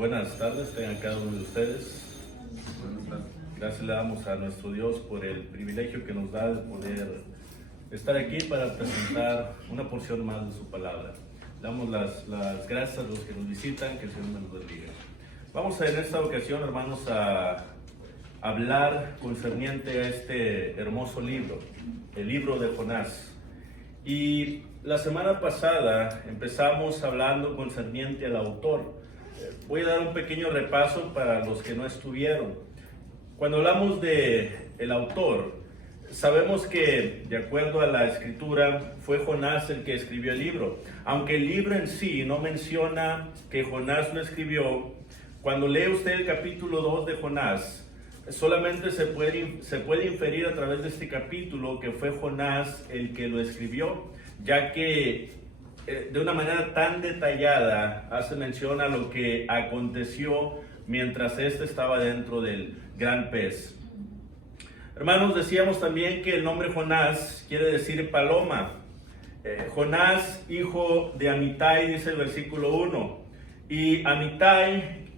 Buenas tardes, tengan cada uno de ustedes. Gracias le damos a nuestro Dios por el privilegio que nos da de poder estar aquí para presentar una porción más de su palabra. Damos las gracias a los que nos visitan, que el Señor nos bendiga. Vamos en esta ocasión, hermanos, a hablar concerniente a este hermoso libro, el libro de Jonás. Y la semana pasada empezamos hablando concerniente al autor. Voy a dar un pequeño repaso para los que no estuvieron. Cuando hablamos de el autor, sabemos que, de acuerdo a la escritura, fue Jonás el que escribió el libro. Aunque el libro en sí no menciona que Jonás lo escribió, cuando lee usted el capítulo 2 de Jonás, solamente se puede inferir a través de este capítulo que fue Jonás el que lo escribió, ya que de una manera tan detallada hace mención a lo que aconteció mientras éste estaba dentro del gran pez. Hermanos, decíamos también que el nombre Jonás quiere decir paloma. Jonás, hijo de Amitai, dice el versículo 1. Y Amitai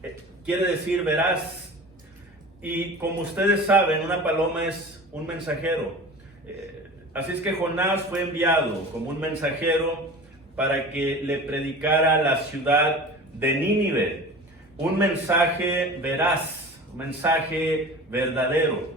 quiere decir veraz. Y como ustedes saben, una paloma es un mensajero. Así es que Jonás fue enviado como un mensajero para que le predicara a la ciudad de Nínive un mensaje veraz, un mensaje verdadero.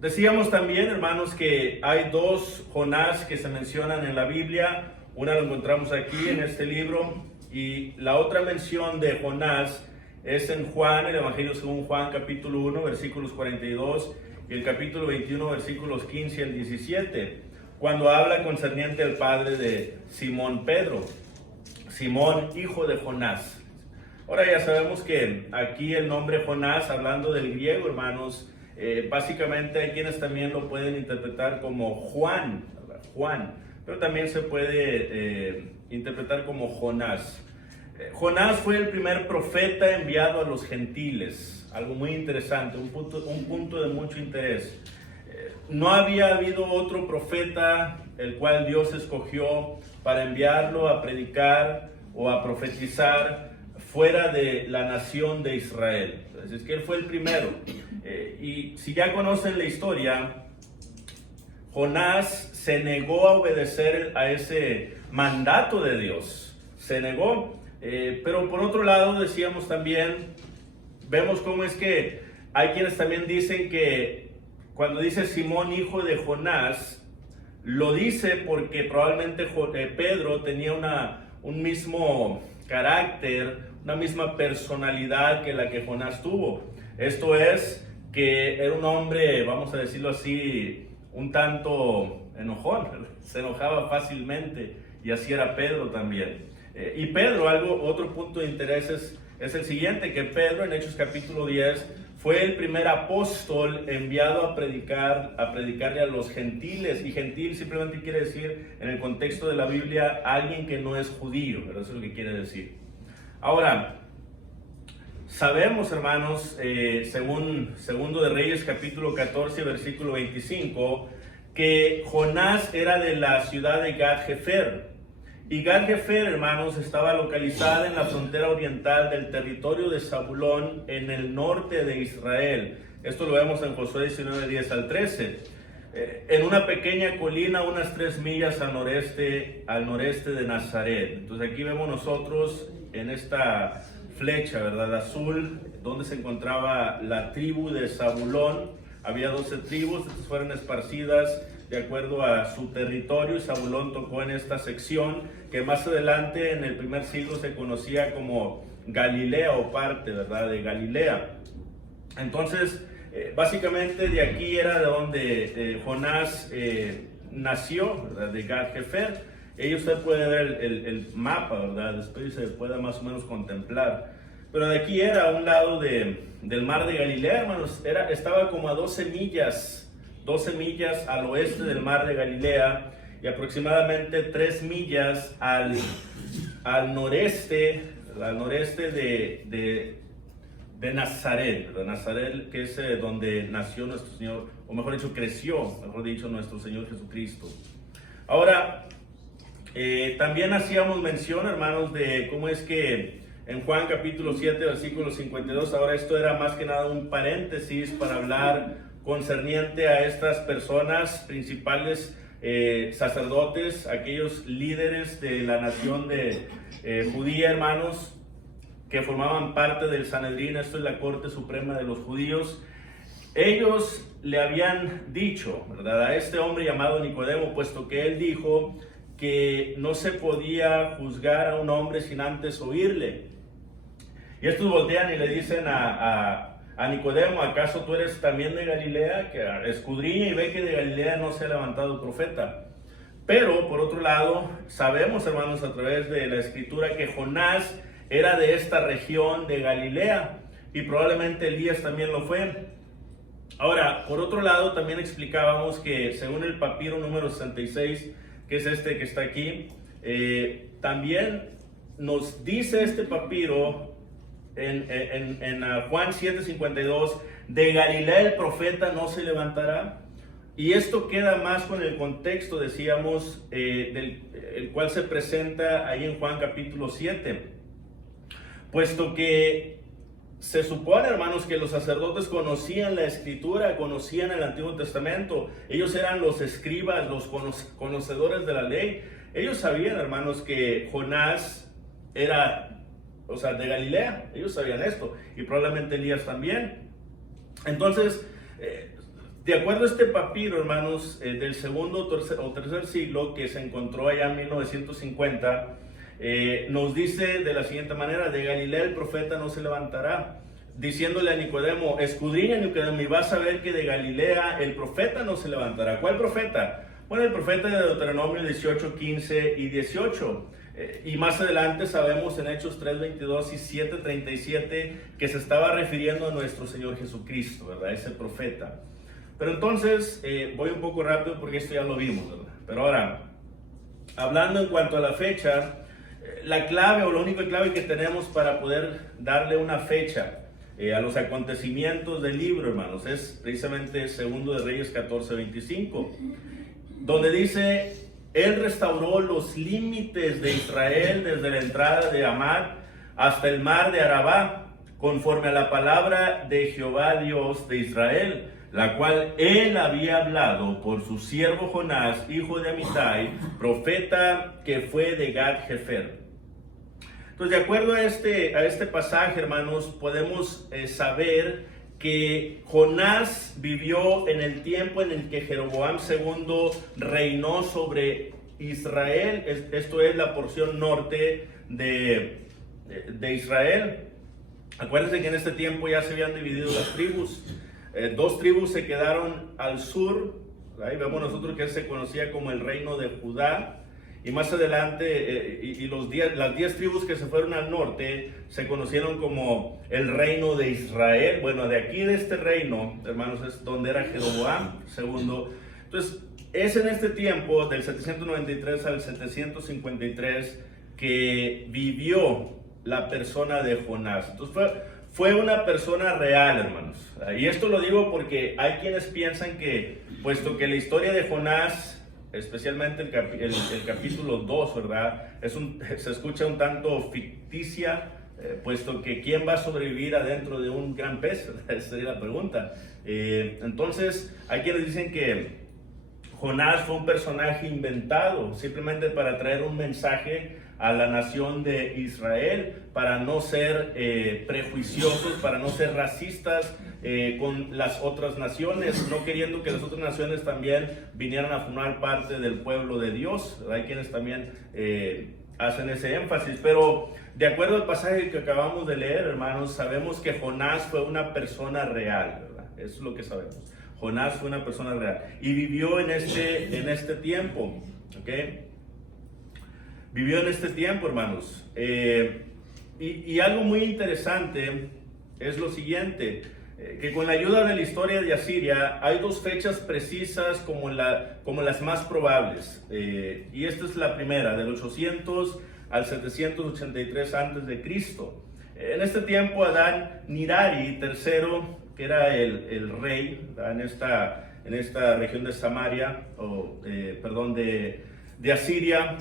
Decíamos también, hermanos, que hay dos Jonás que se mencionan en la Biblia. Una lo encontramos aquí en este libro y la otra mención de Jonás es en Juan, el Evangelio según Juan, capítulo 1, versículos 42 y el capítulo 21, versículos 15 al 17, cuando habla concerniente al padre de Simón Pedro, Simón, hijo de Jonás. Ahora ya sabemos que aquí el nombre Jonás, hablando del griego, hermanos, básicamente hay quienes también lo pueden interpretar como Juan, pero también se puede interpretar como Jonás. Jonás fue el primer profeta enviado a los gentiles, algo muy interesante, un punto de mucho interés. No había habido otro profeta el cual Dios escogió para enviarlo a predicar o a profetizar fuera de la nación de Israel. Entonces, es que él fue el primero. Y si ya conocen la historia, Jonás se negó a obedecer a ese mandato de Dios. Se negó. Pero por otro lado, decíamos también, vemos cómo es que hay quienes también dicen que cuando dice Simón, hijo de Jonás, lo dice porque probablemente Pedro tenía un mismo carácter, una misma personalidad que la que Jonás tuvo. Esto es, que era un hombre, vamos a decirlo así, un tanto enojón, se enojaba fácilmente, y así era Pedro también. Y Pedro, otro punto de interés es el siguiente, que Pedro en Hechos capítulo 10 fue el primer apóstol enviado a predicarle a los gentiles, y gentil simplemente quiere decir, en el contexto de la Biblia, alguien que no es judío, pero eso es lo que quiere decir. Ahora, sabemos, hermanos, según Segundo de Reyes capítulo 14, versículo 25, que Jonás era de la ciudad de Gat-Hefer. Y Gat-Hefer, hermanos, estaba localizada en la frontera oriental del territorio de Zabulón, en el norte de Israel. Esto lo vemos en Josué 19, 10 al 13. En una pequeña colina, unas 3 millas al noreste de Nazaret. Entonces aquí vemos nosotros en esta flecha, ¿verdad?, azul, donde se encontraba la tribu de Zabulón. Había 12 tribus, estas fueron esparcidas de acuerdo a su territorio, y Zabulón tocó en esta sección que más adelante en el primer siglo se conocía como Galilea, o parte, ¿verdad?, de Galilea. Entonces, básicamente de aquí era de donde Jonás nació, ¿verdad?, de Gat-Hefer. Ahí usted puede ver el mapa, ¿verdad?, después se pueda más o menos contemplar. Pero de aquí era a un lado del mar de Galilea, hermanos, estaba como a 12 millas al oeste del mar de Galilea, y aproximadamente 3 millas al noreste de Nazaret, ¿verdad? Nazaret, que es donde nació nuestro Señor, o mejor dicho, creció, nuestro Señor Jesucristo. Ahora, también hacíamos mención, hermanos, de cómo es que en Juan capítulo 7, versículo 52. Ahora esto era más que nada un paréntesis para hablar concerniente a estas personas principales, sacerdotes, aquellos líderes de la nación de judía, hermanos, que formaban parte del Sanedrín. Esto es la Corte Suprema de los Judíos. Ellos le habían dicho, ¿verdad?, a este hombre llamado Nicodemo, puesto que él dijo que no se podía juzgar a un hombre sin antes oírle. Y estos voltean y le dicen a Nicodemo: ¿acaso tú eres también de Galilea? Que escudriña y ve que de Galilea no se ha levantado profeta. Pero, por otro lado, sabemos, hermanos, a través de la Escritura, que Jonás era de esta región de Galilea, y probablemente Elías también lo fue. Ahora, por otro lado, también explicábamos que según el papiro número 66, que es este que está aquí, también nos dice este papiro en Juan 7:52, de Galilea el profeta no se levantará. Y esto queda más con el contexto, decíamos, el cual se presenta ahí en Juan capítulo 7, puesto que se supone, hermanos, que los sacerdotes conocían la Escritura, conocían el Antiguo Testamento. Ellos eran los escribas, los conocedores de la ley. Ellos sabían, hermanos, que Jonás era, de Galilea. Ellos sabían esto, y probablemente Elías también. Entonces, de acuerdo a este papiro, hermanos, del segundo o tercer siglo, que se encontró allá en 1950, nos dice de la siguiente manera: de Galilea el profeta no se levantará, diciéndole a Nicodemo: escudriña, Nicodemo, y vas a ver que de Galilea el profeta no se levantará. ¿Cuál profeta? Bueno, el profeta de Deuteronomio 18, 15 y 18. Y más adelante sabemos en Hechos 3:22 y 7:37 que se estaba refiriendo a nuestro Señor Jesucristo, ¿verdad? Ese profeta. Pero entonces, voy un poco rápido porque esto ya lo vimos, ¿verdad? Pero ahora, hablando en cuanto a la fecha, la clave o la única clave que tenemos para poder darle una fecha a los acontecimientos del libro, hermanos, es precisamente Segundo de Reyes 14:25, donde dice: él restauró los límites de Israel desde la entrada de Amad hasta el mar de Arabá, conforme a la palabra de Jehová Dios de Israel, la cual él había hablado por su siervo Jonás, hijo de Amitai, profeta que fue de Gad-Hefer. Entonces, de acuerdo a este pasaje, hermanos, podemos saber que Jonás vivió en el tiempo en el que Jeroboam II reinó sobre Israel. Esto es la porción norte de Israel. Acuérdense que en este tiempo ya se habían dividido las tribus. Dos tribus se quedaron al sur. Ahí vemos nosotros que se conocía como el reino de Judá. Y más adelante, las 10 tribus que se fueron al norte se conocieron como el reino de Israel. Bueno, de aquí, de este reino, hermanos, es donde era Jeroboam II. Entonces, es en este tiempo, del 793 al 753, que vivió la persona de Jonás. Entonces, fue una persona real, hermanos. Y esto lo digo porque hay quienes piensan que, puesto que la historia de Jonás, especialmente el capítulo 2, ¿verdad?, se escucha un tanto ficticia, puesto que ¿quién va a sobrevivir adentro de un gran pez? Esa sería la pregunta. Entonces, hay quienes dicen que Jonás fue un personaje inventado simplemente para traer un mensaje a la nación de Israel, para no ser prejuiciosos, para no ser racistas con las otras naciones, no queriendo que las otras naciones también vinieran a formar parte del pueblo de Dios. Hay quienes también hacen ese énfasis, pero de acuerdo al pasaje que acabamos de leer, hermanos, sabemos que Jonás fue una persona real, ¿verdad? Eso es lo que sabemos. Jonás fue una persona real y vivió en este tiempo, ¿ok? Vivió en este tiempo, hermanos. Y algo muy interesante es lo siguiente, que con la ayuda de la historia de Asiria hay dos fechas precisas como las más probables. Y esta es la primera, del 800 al 783 antes de Cristo. En este tiempo Adán Nirari III, que era el rey, ¿verdad?, en esta región de Samaria, de Asiria,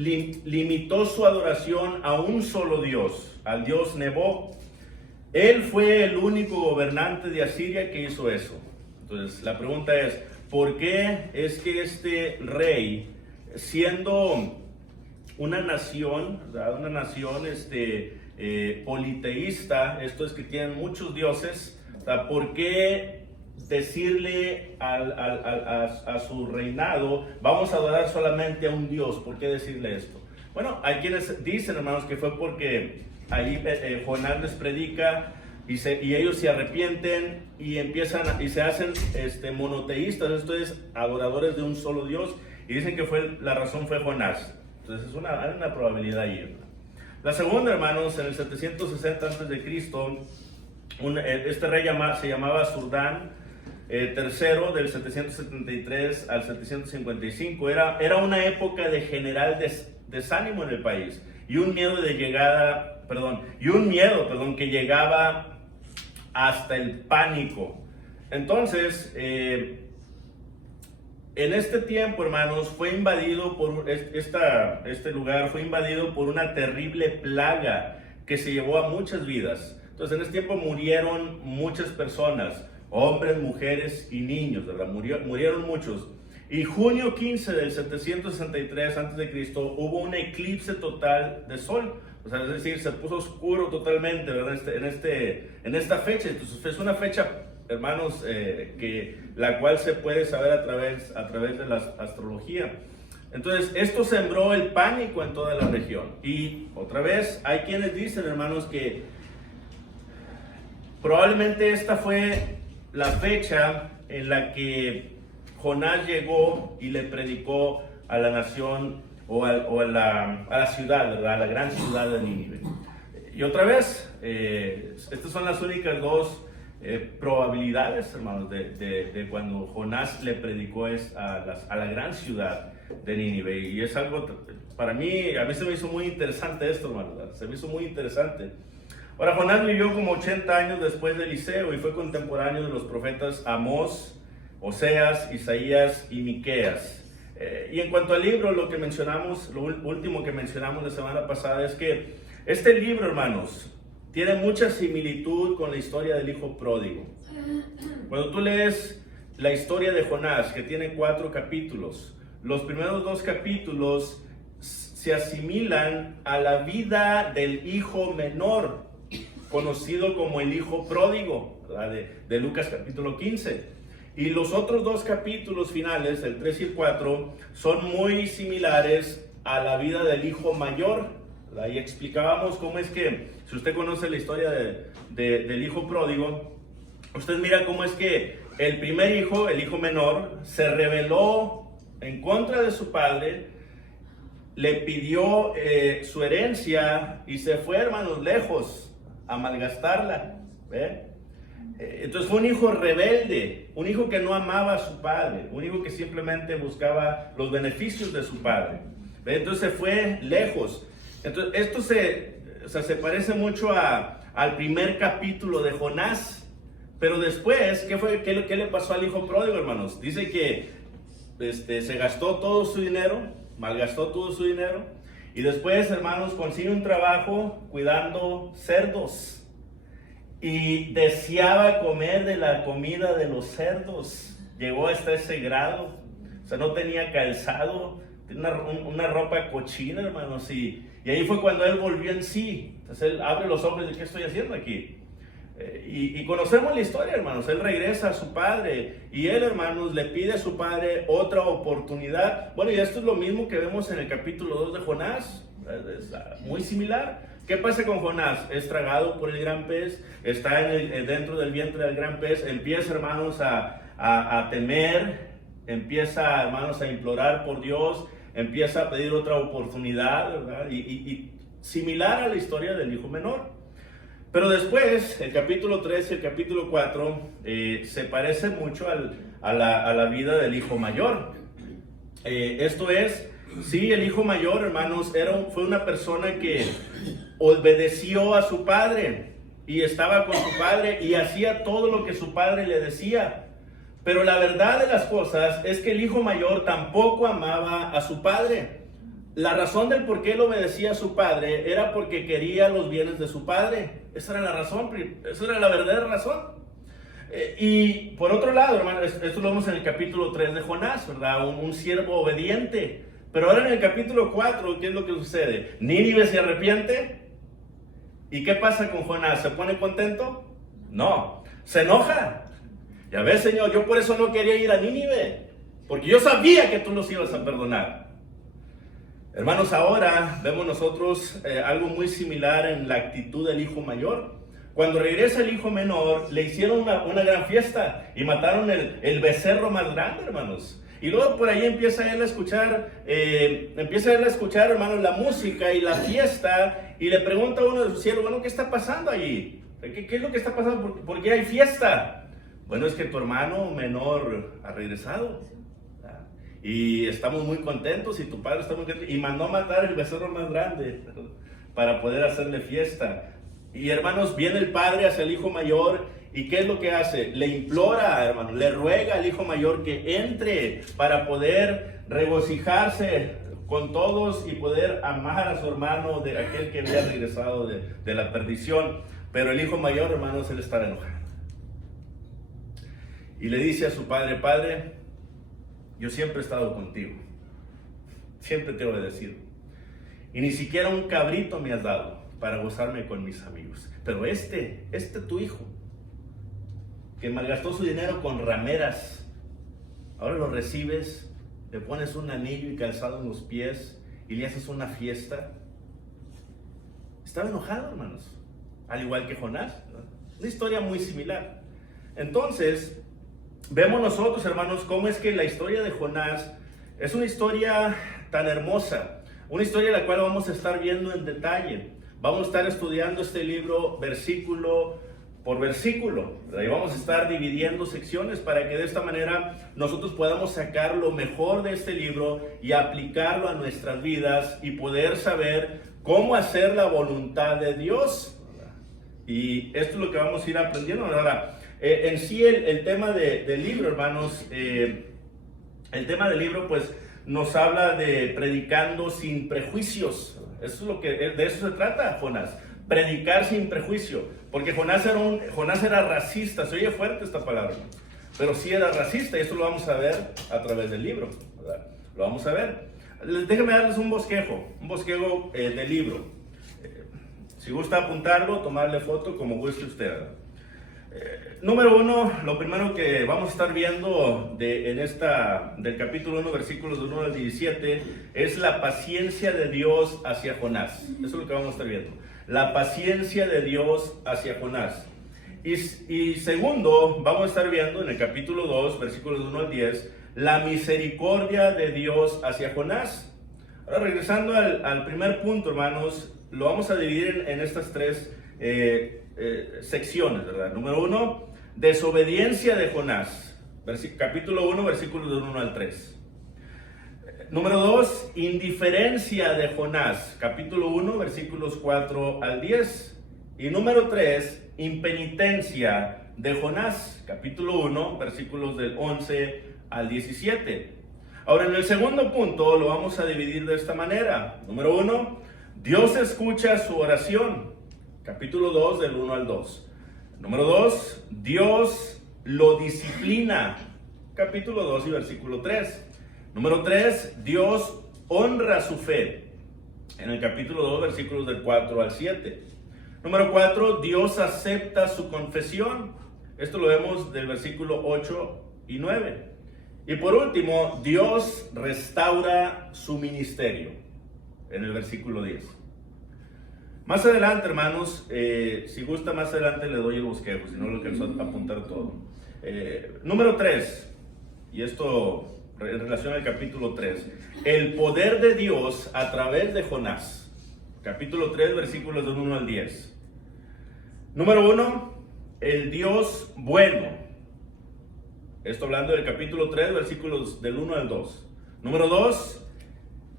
limitó su adoración a un solo Dios, al Dios Nebo. Él fue el único gobernante de Asiria que hizo eso. Entonces, la pregunta es, ¿por qué es que este rey, siendo una nación politeísta, esto es que tienen muchos dioses, o sea, ¿por qué decirle a su reinado, vamos a adorar solamente a un Dios? ¿Por qué decirle esto? Bueno, hay quienes dicen, hermanos, que fue porque ahí Jonás les predica y ellos se arrepienten y se hacen monoteístas, esto es, adoradores de un solo Dios, y dicen que la razón fue Jonás. Entonces hay una probabilidad ahí, ¿verdad? La segunda, hermanos, en el 760 a.C., este rey se llamaba Surdán III, del 773 al 755. Era una época de general desánimo en el país y un miedo que llegaba hasta el pánico. Entonces, en este tiempo, hermanos, fue invadido este lugar fue invadido por una terrible plaga que se llevó a muchas vidas. Entonces, en este tiempo murieron muchas personas, hombres, mujeres y niños, ¿verdad? Murieron muchos. Y junio 15 del 763 a.C. hubo un eclipse total de sol. O sea, es decir, se puso oscuro totalmente, ¿verdad? En esta fecha. Entonces, es una fecha, hermanos, la cual se puede saber a través de la astrología. Entonces, esto sembró el pánico en toda la región. Y otra vez, hay quienes dicen, hermanos, que probablemente esta fue la fecha en la que Jonás llegó y le predicó a la nación o a la ciudad, ¿verdad? A la gran ciudad de Nínive. Y otra vez, estas son las únicas dos probabilidades, hermanos, de cuando Jonás le predicó a la gran ciudad de Nínive. Y es algo, a mí se me hizo muy interesante esto, hermanos, ¿verdad? Se me hizo muy interesante. Ahora, Jonás vivió como 80 años después de Eliseo y fue contemporáneo de los profetas Amós, Oseas, Isaías y Miqueas. Y en cuanto al libro, lo último que mencionamos la semana pasada es que este libro, hermanos, tiene mucha similitud con la historia del hijo pródigo. Cuando tú lees la historia de Jonás, que tiene 4 capítulos, los primeros 2 capítulos se asimilan a la vida del hijo menor, conocido como el hijo pródigo, de Lucas capítulo 15. Y los otros 2 capítulos finales, el 3 y el 4, son muy similares a la vida del hijo mayor. Ahí explicábamos cómo es que, si usted conoce la historia del hijo pródigo, usted mira cómo es que el primer hijo, el hijo menor, se rebeló en contra de su padre, le pidió su herencia y se fue, hermanos, lejos a malgastarla. Entonces fue un hijo rebelde, un hijo que no amaba a su padre, un hijo que simplemente buscaba los beneficios de su padre. Entonces se fue lejos. Entonces esto se parece mucho al primer capítulo de Jonás. Pero después, ¿qué le pasó al hijo pródigo, hermanos? Dice que se gastó todo su dinero, malgastó todo su dinero, y después, hermanos, consigue un trabajo cuidando cerdos. Y deseaba comer de la comida de los cerdos. Llegó hasta ese grado. O sea, no tenía calzado, tenía una ropa cochina, hermanos. Y ahí fue cuando él volvió en sí. Entonces él abre los ojos de qué estoy haciendo aquí. Y conocemos la historia, hermanos. Él regresa a su padre. Y él, hermanos, le pide a su padre otra oportunidad. Bueno, y esto es lo mismo que vemos en el capítulo 2 de Jonás. Es muy similar. ¿Qué pasa con Jonás? Es tragado por el gran pez, está dentro del vientre del gran pez, empieza, hermanos, a temer, empieza, hermanos, a implorar por Dios, empieza a pedir otra oportunidad, ¿verdad? Y similar a la historia del hijo menor. Pero después, el capítulo 3 y el capítulo 4 se parece mucho a la vida del hijo mayor. Esto es, sí, el hijo mayor, hermanos, fue una persona que obedeció a su padre y estaba con su padre y hacía todo lo que su padre le decía. Pero la verdad de las cosas es que el hijo mayor tampoco amaba a su padre. la razón del por qué él obedecía a su padre era porque quería los bienes de su padre. Esa era la razón, esa era la verdadera razón. Y por otro lado, hermano, esto lo vemos en el capítulo 3 de Jonás, ¿verdad? Un siervo obediente. Pero ahora en el capítulo 4, ¿qué es lo que sucede? Nínive se arrepiente. ¿Y qué pasa con Jonás? ¿Se pone contento? No, se enoja. Ya ves, Señor, yo por eso no quería ir a Nínive, porque yo sabía que tú nos ibas a perdonar. Hermanos, ahora vemos nosotros algo muy similar en la actitud del hijo mayor. Cuando regresa el hijo menor, le hicieron una gran fiesta y mataron el becerro más grande, hermanos. Y luego por ahí empieza él a escuchar, hermanos, la música y la fiesta, y le pregunta a uno de sus siervos, bueno, ¿qué está pasando allí? ¿Qué es lo que está pasando? ¿Por qué hay fiesta? Bueno, es que tu hermano menor ha regresado. Y estamos muy contentos y tu padre está muy contento. Y mandó a matar el becerro más grande para poder hacerle fiesta. Y hermanos, viene el padre hacia el hijo mayor. ¿Y qué es lo que hace? Le implora, hermano, le ruega al hijo mayor que entre para poder regocijarse con todos y poder amar a su hermano, de aquel que había regresado de la perdición. Pero el hijo mayor, hermanos, él está enojado. Y le dice a su padre, padre, yo siempre he estado contigo, siempre te he obedecido, y ni siquiera un cabrito me has dado para gozarme con mis amigos. Pero tu hijo, que malgastó su dinero con rameras, ahora lo recibes, le pones un anillo y calzado en los pies y le haces una fiesta. Estaba enojado, hermanos, al igual que Jonás, ¿no? Una historia muy similar. Entonces, vemos nosotros, hermanos, cómo es que la historia de Jonás es una historia tan hermosa, una historia la cual vamos a estar viendo en detalle. Vamos a estar estudiando este libro versículo por versículo, ¿verdad? Y vamos a estar dividiendo secciones para que de esta manera nosotros podamos sacar lo mejor de este libro y aplicarlo a nuestras vidas y poder saber cómo hacer la voluntad de Dios, ¿verdad? Y esto es lo que vamos a ir aprendiendo ahora. En sí el tema del libro, hermanos, el tema del libro pues nos habla de predicando sin prejuicios. Eso es lo que, de eso se trata Jonás, predicar sin prejuicio, porque Jonás era racista. Se oye fuerte esta palabra, pero sí era racista, y esto lo vamos a ver a través del libro, ¿verdad? Lo vamos a ver. Déjenme darles un bosquejo del libro. Si gusta apuntarlo, tomarle foto, como guste usted, ¿verdad? Número 1, lo primero que vamos a estar viendo del capítulo 1, versículos del 1 al 17, es la paciencia de Dios hacia Jonás. Eso es lo que vamos a estar viendo. La paciencia de Dios hacia Jonás. Y segundo, vamos a estar viendo en el capítulo 2, versículos del 1 al 10, la misericordia de Dios hacia Jonás. Ahora, regresando al primer punto, hermanos, lo vamos a dividir en estas tres secciones, ¿verdad? Número 1, desobediencia de Jonás, capítulo 1, versículos del 1 al 3. Número 2, indiferencia de Jonás, capítulo 1, versículos 4 al 10. Y número 3, impenitencia de Jonás, capítulo 1, versículos del 11 al 17. Ahora, en el segundo punto lo vamos a dividir de esta manera. Número 1, Dios escucha su oración, capítulo 2, del 1 al 2. Número 2, Dios lo disciplina, capítulo 2 y versículo 3. Número 3, Dios honra su fe, en el capítulo 2, versículos del 4 al 7. Número 4, Dios acepta su confesión. Esto lo vemos del versículo 8 y 9. Y por último, Dios restaura su ministerio, en el versículo 10. Más adelante, hermanos, si gusta, más adelante le doy el bosquejo, si no lo alcanzo a apuntar todo. Número 3, y esto en relación al capítulo 3, el poder de Dios a través de Jonás, capítulo 3, versículos del 1 al 10. Número 1, el Dios bueno. Esto hablando del capítulo 3, versículos del 1 al 2. Número 2,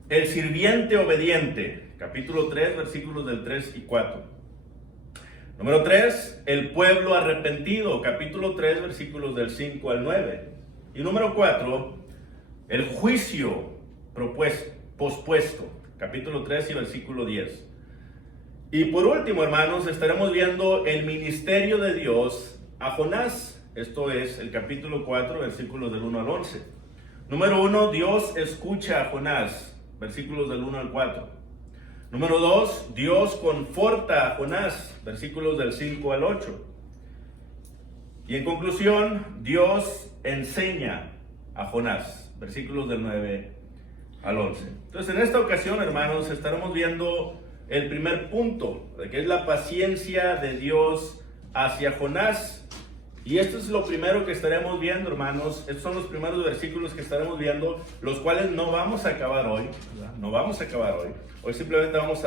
el sirviente obediente. Capítulo 3, versículos del 3 y 4. Número 3, el pueblo arrepentido. Capítulo 3, versículos del 5 al 9. Y número 4, el juicio pospuesto. capítulo 3 y versículo 10. Y por último, hermanos, estaremos viendo el ministerio de Dios a Jonás. Esto es el capítulo 4, versículos del 1 al 11. Número 1, Dios escucha a Jonás, versículos del 1 al 4. Número 2, Dios conforta a Jonás, versículos del 5 al 8. Y en conclusión, Dios enseña a Jonás, versículos del 9 al 11. Entonces, en esta ocasión, hermanos, estaremos viendo el primer punto, que es la paciencia de Dios hacia Jonás. Y esto es lo primero que estaremos viendo, hermanos. Estos son los primeros versículos que estaremos viendo, los cuales no vamos a acabar hoy, ¿verdad? No vamos a acabar hoy. Hoy simplemente vamos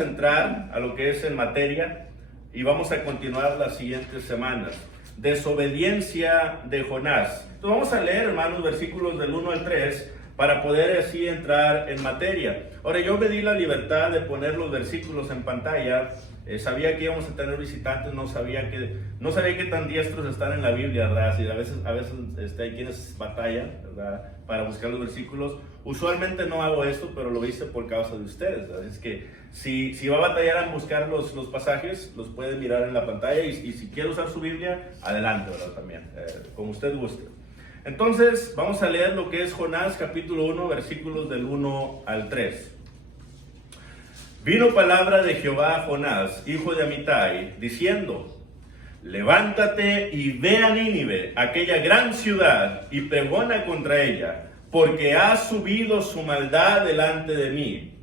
a entrar a lo que es en materia y vamos a continuar las siguientes semanas. Desobediencia de Jonás. Entonces vamos a leer, hermanos, versículos del 1 al 3 para poder así entrar en materia. Ahora, yo me di la libertad de poner los versículos en pantalla. Sabía que íbamos a tener visitantes, no sabía qué tan diestros están en la Biblia, ¿verdad? Y a veces hay quienes batallan, ¿verdad?, para buscar los versículos. Usualmente no hago esto, pero lo hice por causa de ustedes, ¿verdad? Es que si va a batallar en buscar los pasajes, los puede mirar en la pantalla, y si quiere usar su Biblia, adelante, ¿verdad? También, como usted guste. Entonces, vamos a leer lo que es Jonás, capítulo 1, versículos del 1 al 3. Vino palabra de Jehová a Jonás, hijo de Amitai, diciendo: levántate y ve a Nínive, aquella gran ciudad, y pregona contra ella, porque ha subido su maldad delante de mí.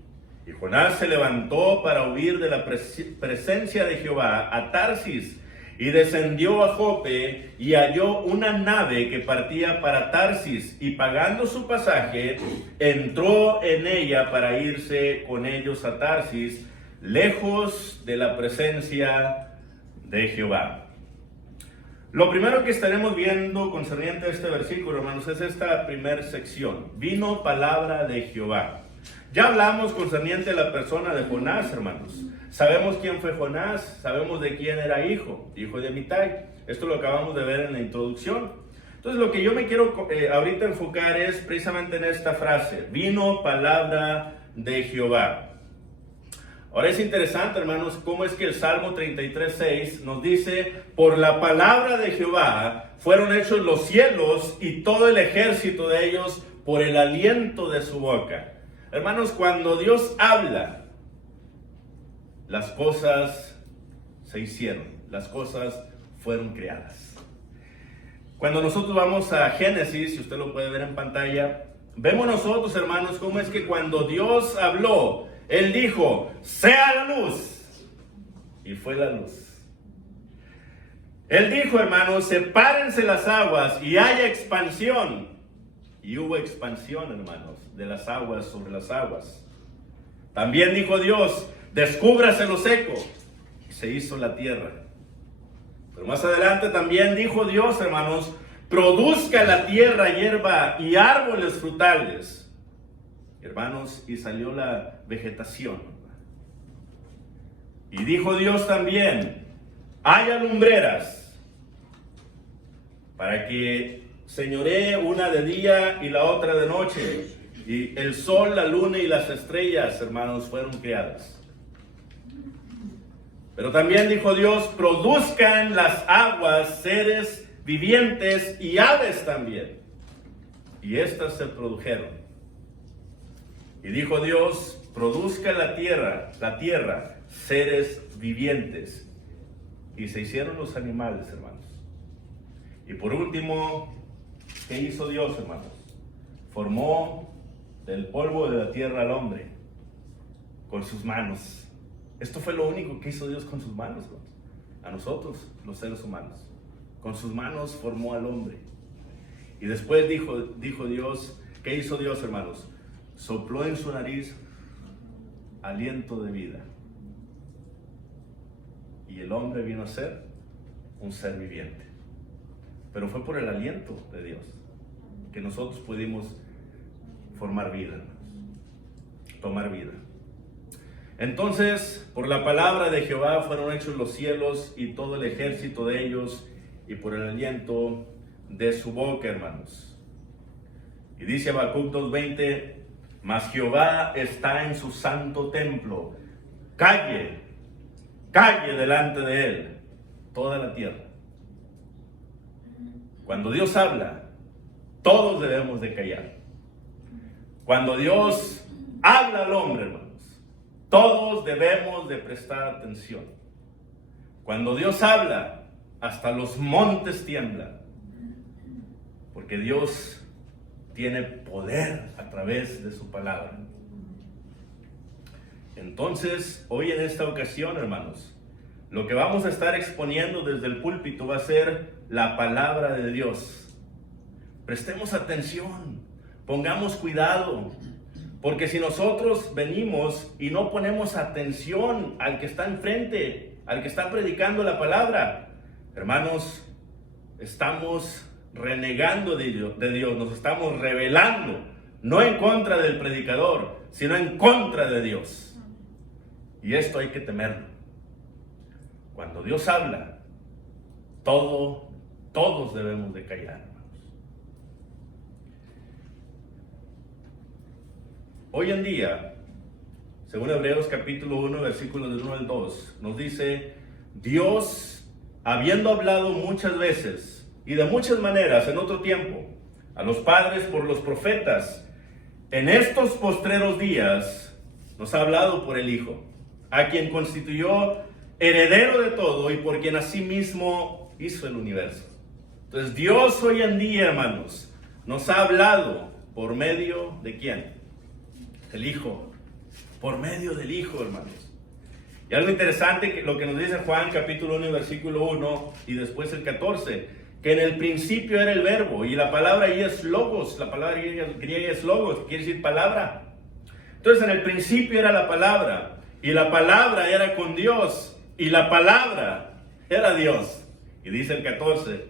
Y Jonás se levantó para huir de la presencia de Jehová a Tarsis, y descendió a Jope, y halló una nave que partía para Tarsis, y pagando su pasaje, entró en ella para irse con ellos a Tarsis, lejos de la presencia de Jehová. Lo primero que estaremos viendo concerniente a este versículo, hermanos, es esta primera sección. Vino palabra de Jehová. Ya hablamos concerniente a la persona de Jonás, hermanos. Sabemos quién fue Jonás, sabemos de quién era hijo de Amitai. Esto lo acabamos de ver en la introducción. Entonces, lo que yo me quiero ahorita enfocar es precisamente en esta frase: vino palabra de Jehová. Ahora es interesante, hermanos, cómo es que el Salmo 33:6 nos dice: por la palabra de Jehová fueron hechos los cielos y todo el ejército de ellos por el aliento de su boca. Hermanos, cuando Dios habla, las cosas se hicieron, las cosas fueron creadas. Cuando nosotros vamos a Génesis, si usted lo puede ver en pantalla, vemos nosotros, hermanos, cómo es que cuando Dios habló, Él dijo: sea la luz, y fue la luz. Él dijo, hermanos: sepárense las aguas y haya expansión. Y hubo expansión, hermanos, de las aguas sobre las aguas. También dijo Dios: descúbrase lo seco, y se hizo la tierra. Pero más adelante también dijo Dios, hermanos: produzca la tierra hierba y árboles frutales. Hermanos, y salió la vegetación. Y dijo Dios también: haya lumbreras, para que señoree una de día y la otra de noche. Y el sol, la luna y las estrellas, hermanos, fueron creadas. Pero también dijo Dios: produzcan las aguas seres vivientes y aves también. Y estas se produjeron. Y dijo Dios: produzca la tierra seres vivientes. Y se hicieron los animales, hermanos. Y por último, ¿qué hizo Dios, hermanos? Formó del polvo de la tierra al hombre con sus manos. Esto fue lo único que hizo Dios con sus manos, hermanos. A nosotros, los seres humanos. Con sus manos formó al hombre. Y después dijo Dios, ¿qué hizo Dios, hermanos? Sopló en su nariz aliento de vida. Y el hombre vino a ser un ser viviente. Pero fue por el aliento de Dios que nosotros pudimos formar vida, hermanos. Tomar vida. Entonces, por la palabra de Jehová fueron hechos los cielos y todo el ejército de ellos, y por el aliento de su boca, hermanos. Y dice Habacuc 2:20: mas Jehová está en su santo templo. Calle delante de él toda la tierra. Cuando Dios habla, todos debemos de callar. Cuando Dios habla al hombre, hermanos, todos debemos de prestar atención. Cuando Dios habla, hasta los montes tiemblan, porque Dios tiene poder a través de su palabra. Entonces, hoy en esta ocasión, hermanos, lo que vamos a estar exponiendo desde el púlpito va a ser la palabra de Dios. Prestemos atención, pongamos cuidado, porque si nosotros venimos y no ponemos atención al que está enfrente, al que está predicando la palabra, hermanos, estamos renegando de Dios, nos estamos rebelando, no en contra del predicador, sino en contra de Dios. Y esto hay que temerlo. Cuando Dios habla, todos debemos de callar, hermanos. Hoy en día, según Hebreos capítulo 1, versículos del 1 al 2, nos dice: Dios, habiendo hablado muchas veces y de muchas maneras en otro tiempo a los padres por los profetas, en estos postreros días nos ha hablado por el Hijo, a quien constituyó heredero de todo y por quien asimismo hizo el universo. Entonces Dios hoy en día, hermanos, nos ha hablado por medio de ¿quién? El Hijo. Por medio del Hijo, hermanos. Y algo interesante, lo que nos dice Juan capítulo 1 versículo 1 y después el 14, que en el principio era el verbo, y la palabra ahí es logos, la palabra griega es logos, que quiere decir palabra. Entonces en el principio era la palabra, y la palabra era con Dios, y la palabra era Dios. Y dice el 14,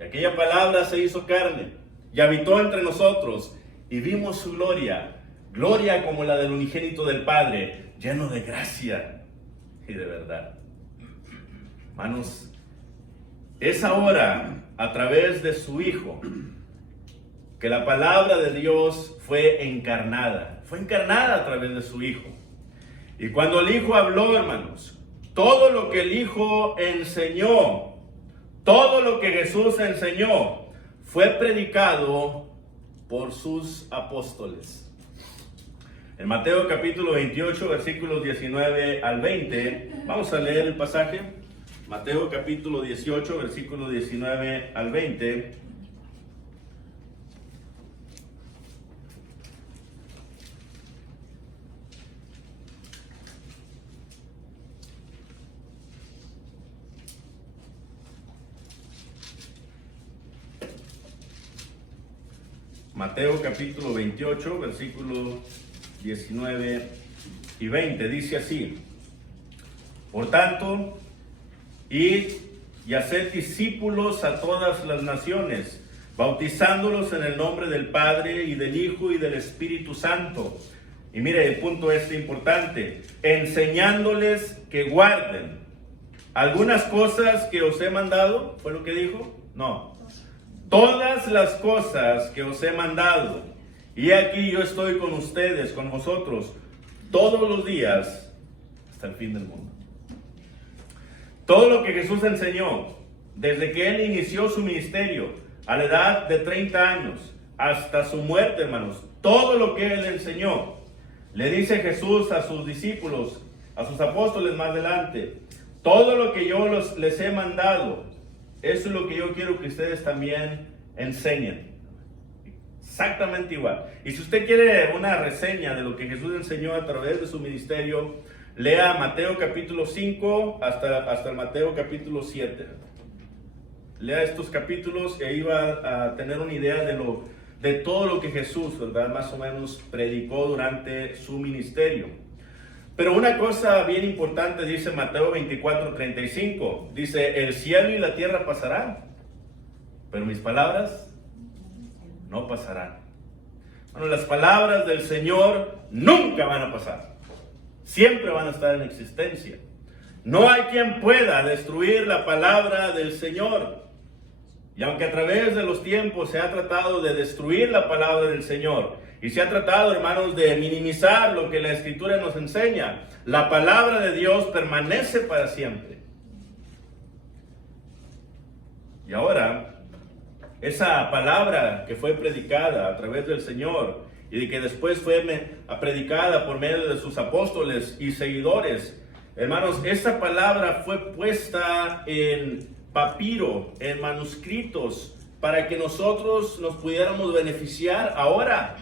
y aquella palabra se hizo carne, y habitó entre nosotros, y vimos su gloria, gloria como la del unigénito del Padre, lleno de gracia y de verdad. Hermanos, es ahora a través de su Hijo que la palabra de Dios fue encarnada a través de su Hijo. Y cuando el Hijo habló, hermanos, todo lo que el Hijo enseñó, todo lo que Jesús enseñó, fue predicado por sus apóstoles. En Mateo capítulo 28, versículos 19 al 20, vamos a leer el pasaje. Mateo capítulo 18, versículos 19 al 20. Mateo capítulo 28, versículos 19 y 20, dice así: Por tanto, id y haced discípulos a todas las naciones, bautizándolos en el nombre del Padre y del Hijo y del Espíritu Santo. Y mire el punto importante: enseñándoles que guarden algunas cosas que os he mandado. ¿Fue lo que dijo? No. Todas las cosas que os he mandado. Y aquí yo estoy con ustedes, con vosotros, todos los días hasta el fin del mundo. Todo lo que Jesús enseñó, desde que Él inició su ministerio, a la edad de 30 años, hasta su muerte, hermanos, todo lo que Él enseñó, le dice Jesús a sus discípulos, a sus apóstoles más adelante: todo lo que yo les he mandado, eso es lo que yo quiero que ustedes también enseñen. Exactamente igual. Y si usted quiere una reseña de lo que Jesús enseñó a través de su ministerio, lea Mateo capítulo 5 hasta el Mateo capítulo 7. Lea estos capítulos y ahí va a tener una idea de todo lo que Jesús, ¿verdad?, más o menos predicó durante su ministerio. Pero una cosa bien importante dice Mateo 24:35. Dice: el cielo y la tierra pasarán, pero mis palabras no pasarán. Bueno, las palabras del Señor nunca van a pasar. Siempre van a estar en existencia. No hay quien pueda destruir la palabra del Señor. Y aunque a través de los tiempos se ha tratado de destruir la palabra del Señor, Y se ha tratado, hermanos, de minimizar lo que la Escritura nos enseña. La palabra de Dios permanece para siempre. Y ahora, esa palabra que fue predicada a través del Señor y que después fue predicada por medio de sus apóstoles y seguidores, hermanos, esa palabra fue puesta en papiro, en manuscritos, para que nosotros nos pudiéramos beneficiar ahora.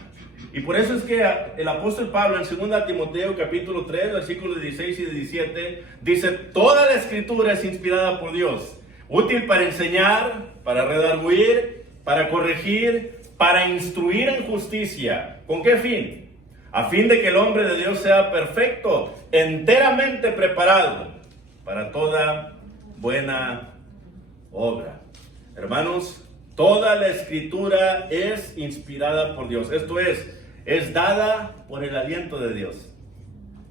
Y por eso es que el apóstol Pablo en 2 Timoteo capítulo 3, versículos 16 y 17, dice: toda la escritura es inspirada por Dios, útil para enseñar, para redarguir, para corregir, para instruir en justicia. ¿Con qué fin? A fin de que el hombre de Dios sea perfecto, enteramente preparado para toda buena obra. Hermanos, toda la escritura es inspirada por Dios. Esto es dada por el aliento de Dios.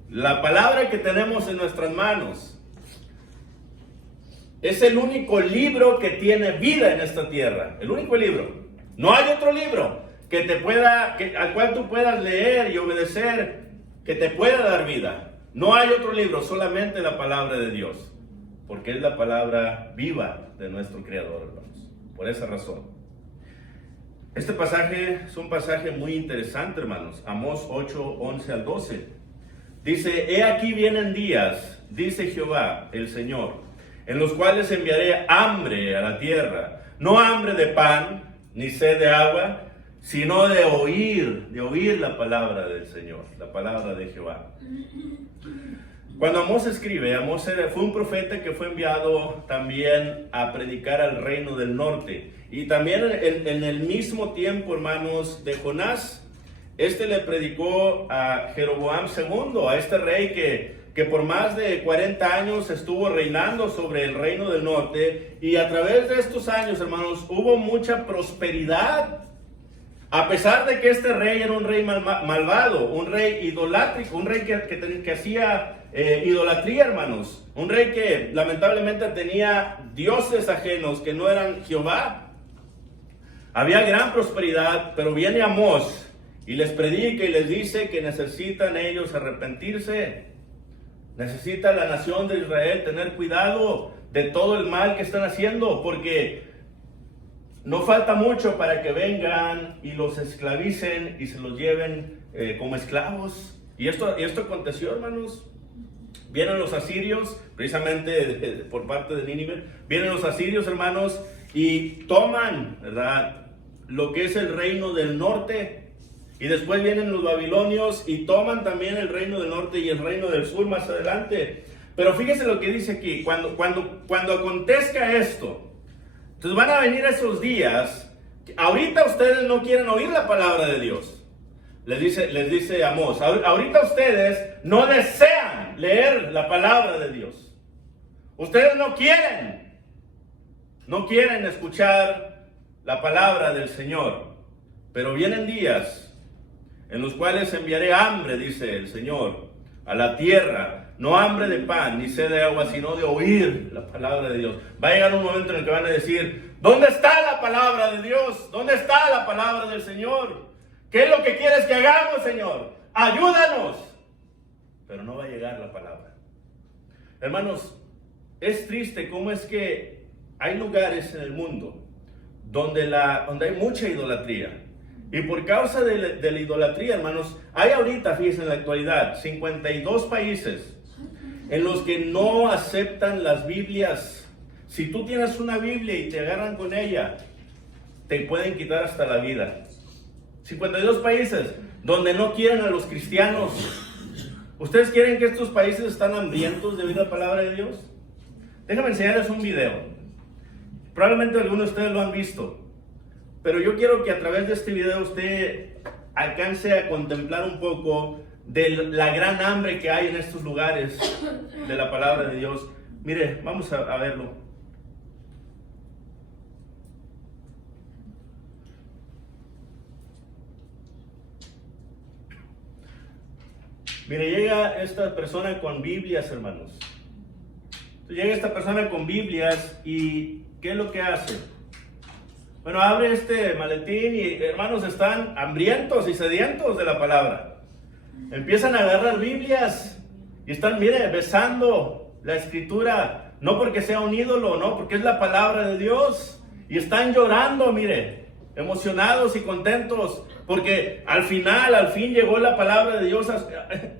La palabra que tenemos en nuestras manos es el único libro que tiene vida en esta tierra. El único libro. No hay otro libro al cual tú puedas leer y obedecer, que te pueda dar vida. No hay otro libro, solamente la palabra de Dios. Porque es la palabra viva de nuestro Creador, hermanos. Por esa razón. Este pasaje es un pasaje muy interesante, hermanos. Amós 8, 11 al 12. Dice: he aquí vienen días, dice Jehová el Señor, en los cuales enviaré hambre a la tierra, no hambre de pan, ni sed de agua, sino de oír la palabra del Señor, la palabra de Jehová. Cuando Amós escribe, Amós fue un profeta que fue enviado también a predicar al reino del norte. Y también en el mismo tiempo, hermanos, de Jonás, le predicó a Jeroboam II, a este rey que por más de 40 años estuvo reinando sobre el reino del norte. Y a través de estos años, hermanos, hubo mucha prosperidad. A pesar de que este rey era un rey malvado, un rey idolátrico, un rey que hacía idolatría, hermanos. Un rey que lamentablemente tenía dioses ajenos que no eran Jehová. Había gran prosperidad, pero viene Amós y les predica y les dice que necesitan ellos arrepentirse. Necesita la nación de Israel tener cuidado de todo el mal que están haciendo, porque no falta mucho para que vengan y los esclavicen y se los lleven como esclavos. Y esto aconteció, hermanos. Vienen los asirios, precisamente por parte de Nínive. Vienen los asirios, hermanos, y toman, ¿verdad?, lo que es el reino del norte. Y después vienen los babilonios y toman también el reino del norte y el reino del sur más adelante. Pero fíjese lo que dice aquí: cuando acontezca esto, entonces van a venir esos días. Ahorita ustedes no quieren oír la palabra de Dios. Les dice Amós, ahorita ustedes no desean leer la palabra de Dios. Ustedes no quieren escuchar la palabra del Señor. Pero vienen días en los cuales enviaré hambre, dice el Señor, a la tierra. No hambre de pan, ni sed de agua, sino de oír la palabra de Dios. Va a llegar un momento en el que van a decir: ¿dónde está la palabra de Dios? ¿Dónde está la palabra del Señor? ¿Qué es lo que quieres que hagamos, Señor? ¡Ayúdanos! Pero no va a llegar la palabra. Hermanos, es triste cómo es que hay lugares en el mundo donde hay mucha idolatría. Y por causa de la idolatría, hermanos, hay ahorita, fíjense, en la actualidad, 52 países en los que no aceptan las Biblias. Si tú tienes una Biblia y te agarran con ella, te pueden quitar hasta la vida. 52 países donde no quieren a los cristianos. ¿Ustedes quieren que estos países están hambrientos de oír la palabra de Dios? Déjame enseñarles un video. Probablemente algunos de ustedes lo han visto, pero yo quiero que a través de este video usted alcance a contemplar un poco de la gran hambre que hay en estos lugares de la palabra de Dios. Mire, vamos a verlo. Mire, llega esta persona con Biblias, hermanos. Llega esta persona con Biblias y ¿qué es lo que hace? Bueno, abre este maletín y hermanos están hambrientos y sedientos de la palabra. Empiezan a agarrar Biblias y están, mire, besando la escritura, no porque sea un ídolo, no, porque es la palabra de Dios. Y están llorando, mire, emocionados y contentos, porque al fin llegó la palabra de Dios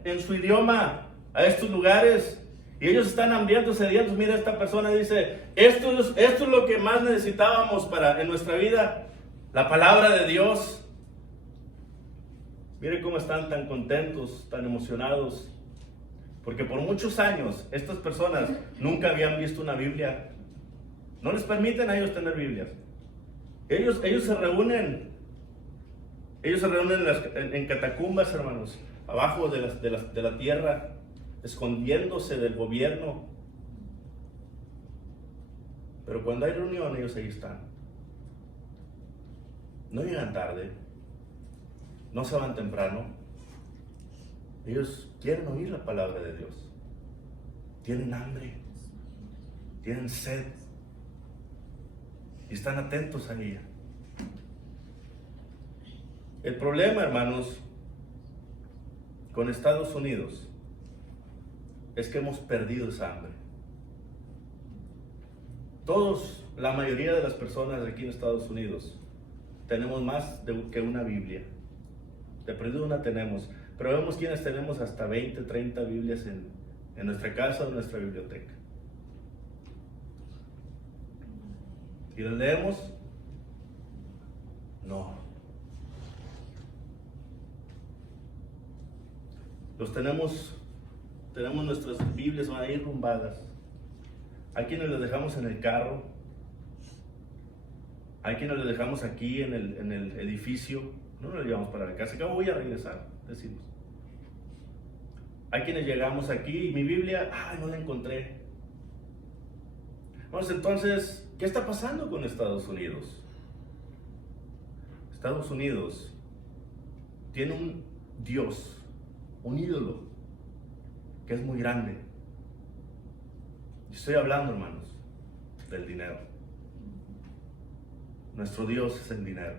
en su idioma a estos lugares. Y ellos están hambrientos, sedientos. Mira, esta persona dice, esto es lo que más necesitábamos en nuestra vida, la palabra de Dios. Mire cómo están tan contentos, tan emocionados, porque por muchos años estas personas nunca habían visto una Biblia. No les permiten a ellos tener Biblias. Ellos se reúnen. Ellos se reúnen en catacumbas, hermanos, abajo de la tierra, escondiéndose del gobierno. Pero cuando hay reunión, ellos ahí están. No llegan tarde, no se van temprano. Ellos quieren oír la palabra de Dios. Tienen hambre, tienen sed y están atentos a ella. El problema, hermanos, con Estados Unidos es que hemos perdido esa hambre. La mayoría de las personas aquí en Estados Unidos tenemos más que una Biblia. De perdido una tenemos, pero vemos quienes tenemos hasta 20, 30 Biblias en nuestra casa o en nuestra biblioteca. ¿Y las leemos? No. Tenemos nuestras Biblias ahí rumbadas. Hay quienes las dejamos en el carro. Hay quienes las dejamos aquí en el edificio. No las llevamos para la casa. Acá voy a regresar, decimos. Hay quienes llegamos aquí y mi Biblia, no la encontré. Vamos, entonces, ¿qué está pasando con Estados Unidos? Estados Unidos tiene un Dios, un ídolo, que es muy grande. Estoy hablando, hermanos, del dinero. Nuestro Dios es el dinero.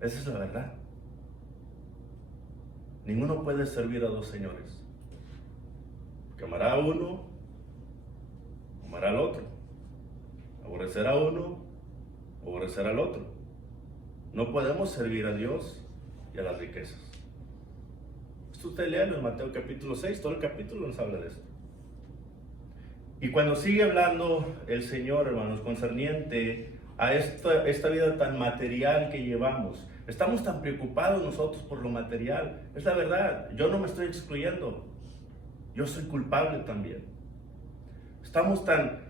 Esa es la verdad. Ninguno puede servir a dos señores. Porque amará a uno, amará al otro. Aborrecerá a uno, aborrecerá al otro. No podemos servir a Dios y a las riquezas. Esto usted léalo en Mateo capítulo 6, todo el capítulo nos habla de esto. Y cuando sigue hablando el Señor, hermanos, concerniente a esta vida tan material que llevamos, estamos tan preocupados nosotros por lo material. Es la verdad, yo no me estoy excluyendo, yo soy culpable también. Estamos tan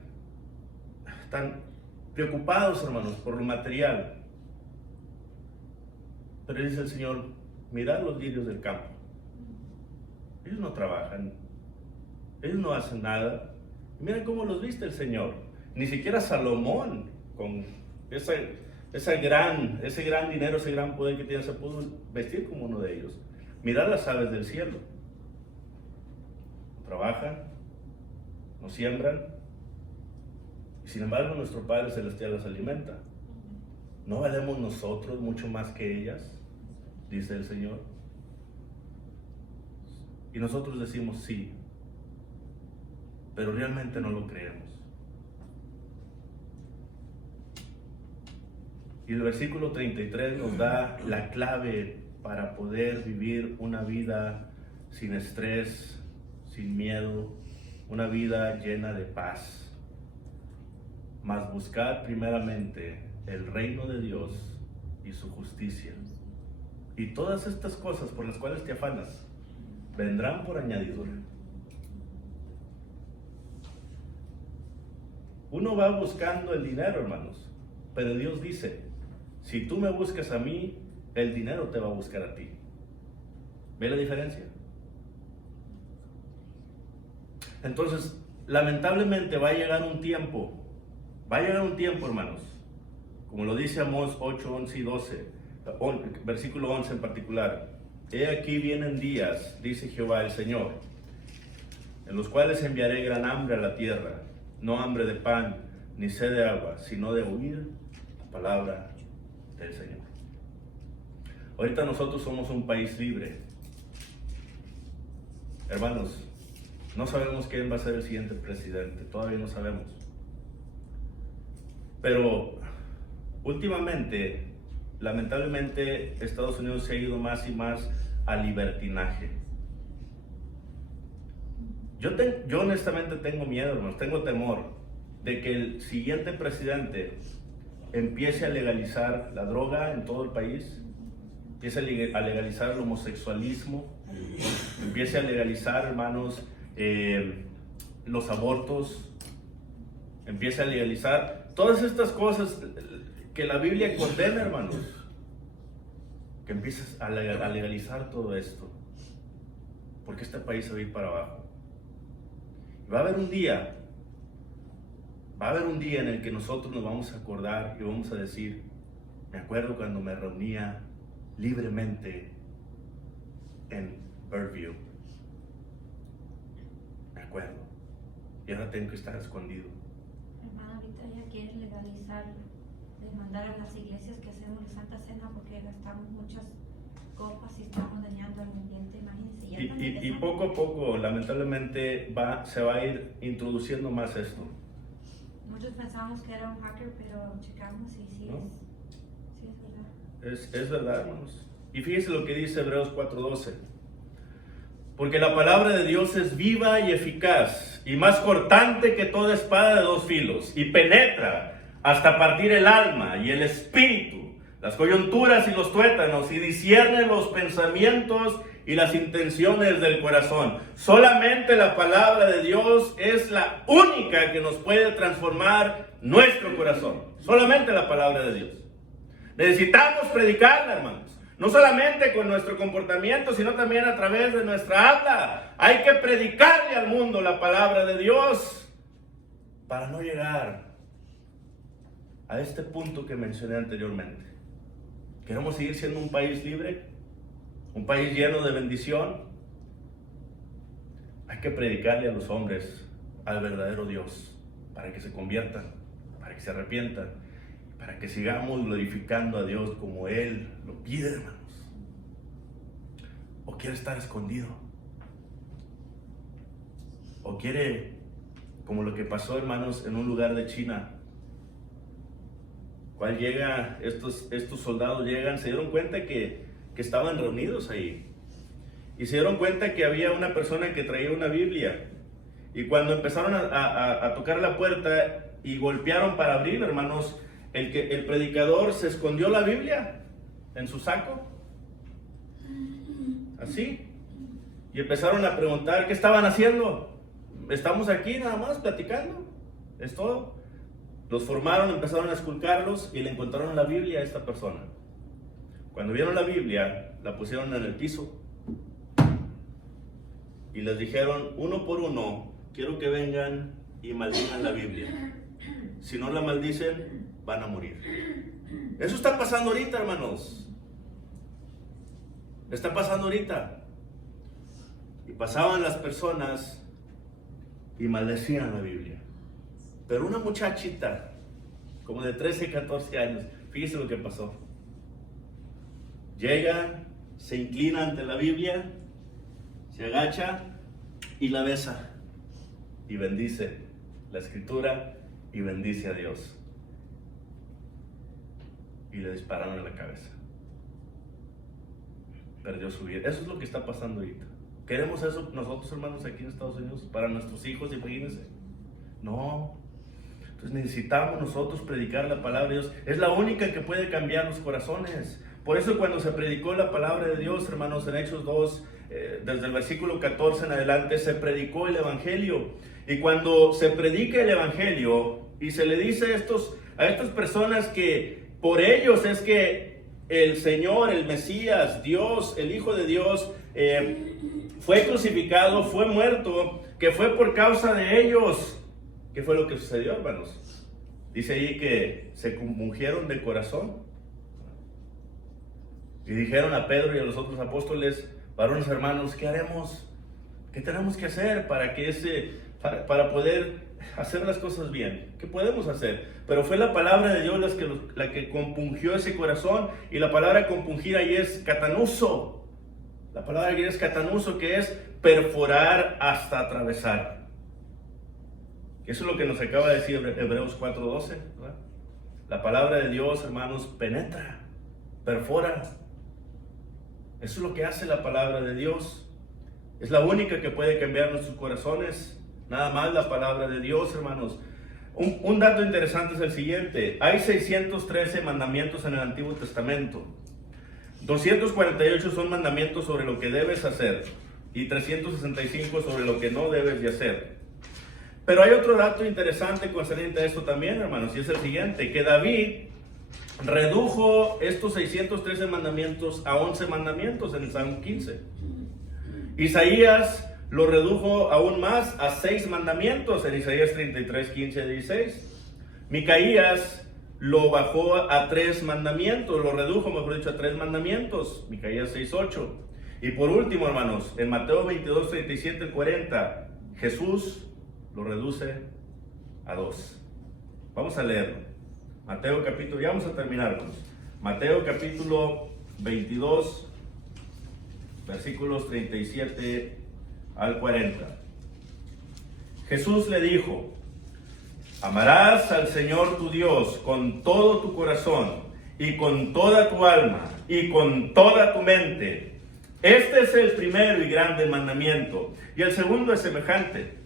preocupados, hermanos, por lo material. Pero dice el Señor, mirad los lirios del campo. Ellos no trabajan, ellos no hacen nada. Miren cómo los viste el Señor. Ni siquiera Salomón, con ese gran dinero, ese gran poder que tiene, se pudo vestir como uno de ellos. Mirad las aves del cielo. No trabajan, no siembran, y sin embargo nuestro Padre Celestial las alimenta. ¿No valemos nosotros mucho más que ellas? Dice el Señor. Y nosotros decimos sí, pero realmente no lo creemos. Y el versículo 33 nos da la clave para poder vivir una vida sin estrés, sin miedo, una vida llena de paz. Mas buscad primeramente el reino de Dios y su justicia. Y todas estas cosas por las cuales te afanas vendrán por añadidura. Uno va buscando el dinero, hermanos, pero Dios dice, si tú me buscas a mí, el dinero te va a buscar a ti. ¿Ve la diferencia? Entonces, lamentablemente va a llegar un tiempo, hermanos, como lo dice Amós 8, 11 y 12, versículo 11 en particular. He aquí vienen días, dice Jehová el Señor, en los cuales enviaré gran hambre a la tierra, no hambre de pan, ni sed de agua, sino de oír palabra del Señor. Ahorita nosotros somos un país libre. Hermanos, no sabemos quién va a ser el siguiente presidente, todavía no sabemos. Pero últimamente, lamentablemente, Estados Unidos se ha ido más y más al libertinaje. Yo honestamente tengo miedo, hermanos, tengo temor de que el siguiente presidente empiece a legalizar la droga en todo el país, empiece a legalizar el homosexualismo, empiece a legalizar, hermanos, los abortos, empiece a legalizar todas estas cosas que la Biblia condena, hermanos, que empieces a legalizar todo esto, porque este país se va a ir para abajo. Va a haber un día en el que nosotros nos vamos a acordar y vamos a decir, me acuerdo cuando me reunía libremente en Birdview, me acuerdo, y ahora tengo que estar escondido. Hermana, ahorita ya quieren legalizar, mandar a las iglesias que hacemos la Santa Cena porque gastamos muchas copas y estamos dañando el ambiente, imagínense. Y poco a poco, lamentablemente, se va a ir introduciendo más esto. Muchos pensamos que era un hacker, pero checamos y sí, ¿No? es verdad. Es verdad, hermanos. Y fíjense lo que dice Hebreos 4:12. Porque la palabra de Dios es viva y eficaz, y más cortante que toda espada de dos filos, y penetra hasta partir el alma y el espíritu, las coyunturas y los tuétanos, y discierne los pensamientos y las intenciones del corazón. Solamente la palabra de Dios es la única que nos puede transformar nuestro corazón. Solamente la palabra de Dios. Necesitamos predicarla, hermanos. No solamente con nuestro comportamiento, sino también a través de nuestra habla. Hay que predicarle al mundo la palabra de Dios para no llegar a este punto que mencioné anteriormente. ¿Queremos seguir siendo un país libre? ¿Un país lleno de bendición? Hay que predicarle a los hombres al verdadero Dios para que se conviertan, para que se arrepientan, para que sigamos glorificando a Dios como Él lo pide, hermanos. ¿O quiere estar escondido? ¿O quiere, como lo que pasó, hermanos, en un lugar de China? Cuando llega, estos soldados llegan, se dieron cuenta que estaban reunidos ahí. Y se dieron cuenta que había una persona que traía una Biblia. Y cuando empezaron a tocar la puerta y golpearon para abrir, hermanos, el predicador se escondió la Biblia en su saco. Así. Y empezaron a preguntar, ¿qué estaban haciendo? Estamos aquí nada más platicando. Es todo. Los formaron, empezaron a esculcarlos y le encontraron la Biblia a esta persona. Cuando vieron la Biblia, la pusieron en el piso y les dijeron, uno por uno, quiero que vengan y maldigan la Biblia. Si no la maldicen, van a morir. Eso está pasando ahorita, hermanos. Está pasando ahorita. Y pasaban las personas y maldecían la Biblia. Pero una muchachita, como de 13, 14 años, fíjese lo que pasó. Llega, se inclina ante la Biblia, se agacha y la besa. Y bendice la escritura y bendice a Dios. Y le dispararon en la cabeza. Perdió su vida. Eso es lo que está pasando ahorita. ¿Queremos eso nosotros, hermanos, aquí en Estados Unidos? Para nuestros hijos, imagínense. No. Entonces necesitamos nosotros predicar la palabra de Dios. Es la única que puede cambiar los corazones. Por eso cuando se predicó la palabra de Dios, hermanos, en Hechos 2, desde el versículo 14 en adelante, se predicó el Evangelio. Y cuando se predica el Evangelio y se le dice a estas personas que por ellos es que el Señor, el Mesías, Dios, el Hijo de Dios, fue crucificado, fue muerto, que fue por causa de ellos. ¿Qué fue lo que sucedió, hermanos? Dice ahí que se compungieron de corazón y dijeron a Pedro y a los otros apóstoles, varones hermanos, ¿qué haremos? ¿Qué tenemos que hacer para para poder hacer las cosas bien? ¿Qué podemos hacer? Pero fue la palabra de Dios la que compungió ese corazón, y la palabra compungir ahí es katanuso. La palabra aquí es katanuso, que es perforar hasta atravesar. Eso es lo que nos acaba de decir Hebreos 4:12, ¿verdad? La palabra de Dios, hermanos, penetra, perfora. Eso es lo que hace la palabra de Dios. Es la única que puede cambiar nuestros corazones. Nada más la palabra de Dios, hermanos. Un dato interesante es el siguiente. Hay 613 mandamientos en el Antiguo Testamento. 248 son mandamientos sobre lo que debes hacer y 365 sobre lo que no debes de hacer. Pero hay otro dato interesante concerniente a esto también, hermanos, y es el siguiente, que David redujo estos 613 mandamientos a 11 mandamientos en el Salmo 15. Isaías lo redujo aún más a 6 mandamientos en Isaías 33, 15, 16. Micaías lo bajó a 3 mandamientos, lo redujo, mejor dicho, a 3 mandamientos, Micaías 6, 8. Y por último, hermanos, en Mateo 22, 37, 40, Jesús lo reduce a 2. Vamos a leerlo. Mateo capítulo, ya vamos a terminar, hermanos. Mateo capítulo 22, versículos 37 al 40. Jesús le dijo: amarás al Señor tu Dios con todo tu corazón y con toda tu alma y con toda tu mente. Este es el primero y grande mandamiento. Y el segundo es semejante: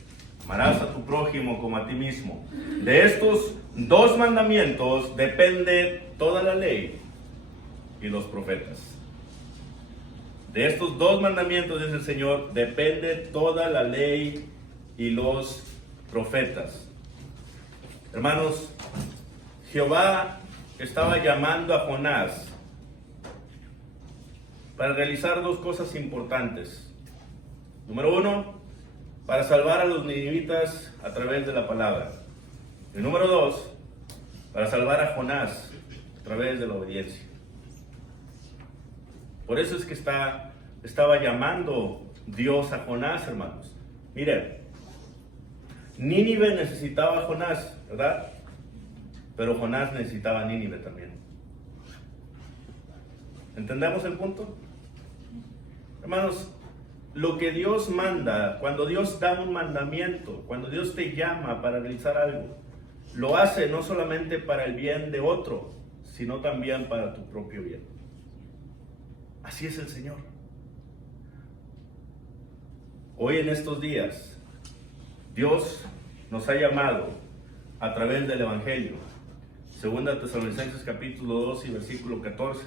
amarás a tu prójimo como a ti mismo. De estos 2 mandamientos depende toda la ley y los profetas. De estos 2 mandamientos, dice el Señor, depende toda la ley y los profetas. Hermanos, Jehová estaba llamando a Jonás para realizar 2 cosas importantes. Número 1, para salvar a los ninivitas a través de la palabra. Y número 2, para salvar a Jonás a través de la obediencia. Por eso es que estaba llamando Dios a Jonás, hermanos. Miren, Nínive necesitaba a Jonás, ¿verdad? Pero Jonás necesitaba a Nínive también. ¿Entendemos el punto? Hermanos, lo que Dios manda, cuando Dios da un mandamiento, cuando Dios te llama para realizar algo, lo hace no solamente para el bien de otro, sino también para tu propio bien. Así es el Señor. Hoy en estos días, Dios nos ha llamado a través del Evangelio. 2 Tesalonicenses capítulo 2 y versículo 14.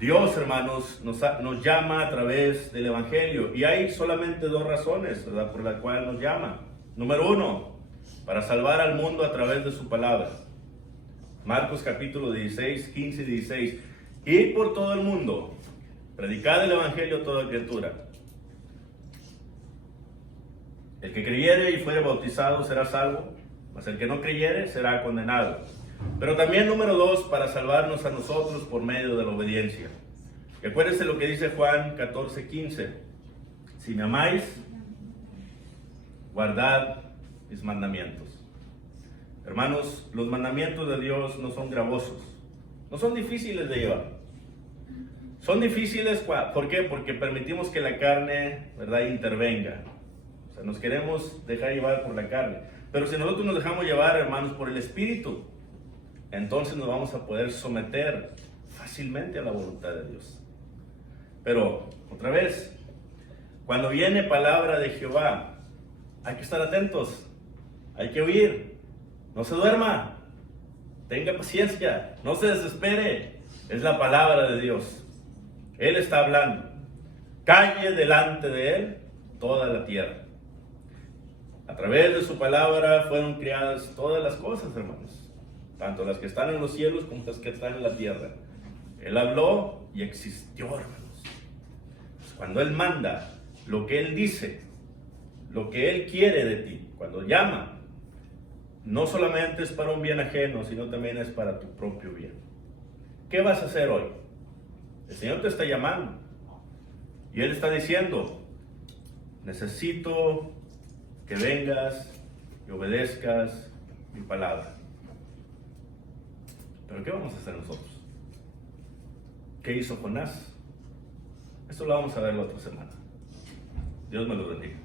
Dios, hermanos, nos llama a través del Evangelio. Y hay solamente 2 razones, ¿verdad?, por las cuales nos llama. Número 1, para salvar al mundo a través de su palabra. Marcos capítulo 16, 15 y 16. Ir por todo el mundo, predicad el Evangelio a toda criatura. El que creyere y fuere bautizado será salvo, mas el que no creyere será condenado. Pero también número 2, para salvarnos a nosotros por medio de la obediencia. Y acuérdense lo que dice Juan 14, 15. Si me amáis, guardad mis mandamientos. Hermanos, los mandamientos de Dios no son gravosos, no son difíciles de llevar. Son difíciles, ¿por qué? Porque permitimos que la carne, ¿verdad?, intervenga. O sea, nos queremos dejar llevar por la carne. Pero si nosotros nos dejamos llevar, hermanos, por el Espíritu, entonces nos vamos a poder someter fácilmente a la voluntad de Dios. Pero, otra vez, cuando viene palabra de Jehová, hay que estar atentos, hay que oír, no se duerma, tenga paciencia, no se desespere, es la palabra de Dios. Él está hablando. Calle delante de Él toda la tierra. A través de su palabra fueron creadas todas las cosas, hermanos. Tanto las que están en los cielos como las que están en la tierra. Él habló y existió, hermanos. Pues cuando Él manda, lo que Él dice, lo que Él quiere de ti, cuando llama, no solamente es para un bien ajeno, sino también es para tu propio bien. ¿Qué vas a hacer hoy? El Señor te está llamando y Él está diciendo: necesito que vengas y obedezcas mi palabra. Pero ¿qué vamos a hacer nosotros? ¿Qué hizo Jonás? Esto lo vamos a ver la otra semana. Dios me lo bendiga.